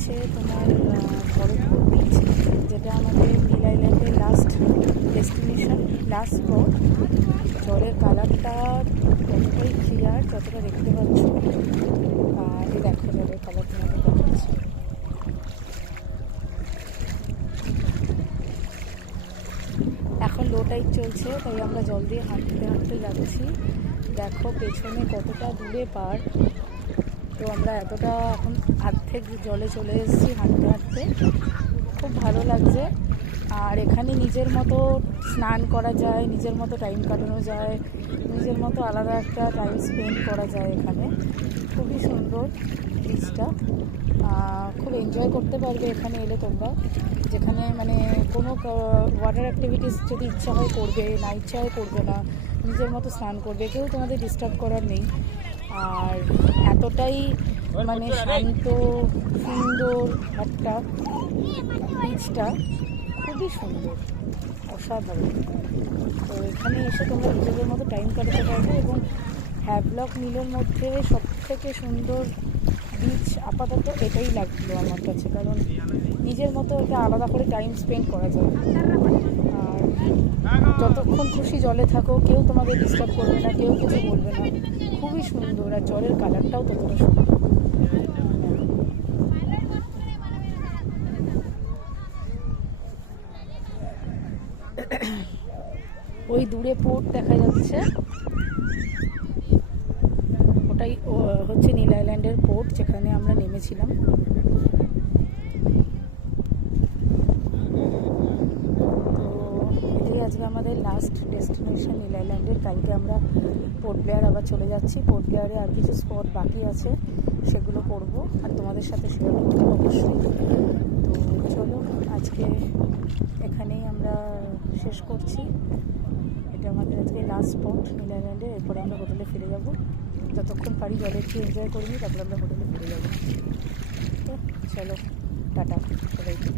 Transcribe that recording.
হচ্ছে তোমার ভরতপুর বিচ, যেটা আমাদের নীল আইল্যান্ডের লাস্ট ডেস্টিনেশন, লাস্ট স্পট। জলের কালারটা ততটাই ক্লিয়ার যতটা দেখতে পাচ্ছ। আর এই দেখো জলের কালার তোমাকে দেখাচ্ছি। এখন লো টাইড চলছে, তাই আমরা জল দিয়ে হাঁটতে হাঁটতে যাচ্ছি। দেখো পেছনে কতটা দূরে পার্ক। তো আমরা এতটা এখন অর্ধেক জলে চলে এসেছি হাঁটতে হাঁটতে, খুব ভালো লাগছে। আর এখানে নিজের মতো স্নান করা যায়, নিজের মতো টাইম কাটানো যায়, নিজের মতো আলাদা একটা টাইম স্পেন্ড করা যায় এখানে। খুবই সুন্দর বিচটা, খুব এনজয় করতে পারবে এখানে এলে তোমরা। যেখানে মানে কোনো ওয়াটার অ্যাক্টিভিটিস যদি ইচ্ছা হয় করবে, না ইচ্ছা হয় করবে না, নিজের মতো স্নান করবে, কেউ তোমাদের ডিস্টার্ব করার নেই। আর এতটাই মানে শান্ত সুন্দর একটা বিচটা, খুবই সুন্দর, অসাধারণ। তো এখানে এসে তোমরা নিজেদের মতো টাইম কাটাতে পারবে। এবং হ্যাভলক নীলের মধ্যে সবথেকে সুন্দর বিচ আপাতত এটাই লাগলো আমার কাছে, কারণ নিজের মতো একটা আলাদা করে টাইম স্পেন্ড করা যায়। আর যতক্ষণ খুশি জলে থাকো, কেউ তোমাদের ডিস্টার্ব করবে না, কেউ কিছু বলবে না। খুবই সুন্দর, আর জলের কালারটাও ততটা সুন্দর। ওই দূরে পোর্ট দেখা যাচ্ছে, ওটাই হচ্ছে নীল আইল্যান্ডের পোর্ট, যেখানে আমরা নেমেছিলাম। তো এটাই আজকে আমাদের লাস্ট ডেস্টিনেশন নীল আইল্যান্ডের। কালকে আমরা পোর্ট ব্লেয়ার আবার চলে যাচ্ছি। পোর্ট ব্লেয়ারে আর কিছু স্পট বাকি আছে, সেগুলো করব আর তোমাদের সাথে শেয়ার করবো অবশ্যই। তো চলো, আজকে এখানেই আমরা শেষ করছি। এটা আমাদের আজকে লাস্ট স্পট নীল আইল্যান্ডে। এরপরে আমরা হোটেলে ফিরে যাব, যতক্ষণ পারি জলে একটু এনজয় করে নিই, তারপরে আমরা হোটেলে ফিরে যাবো। তো চলো, টাটা সবাইকে।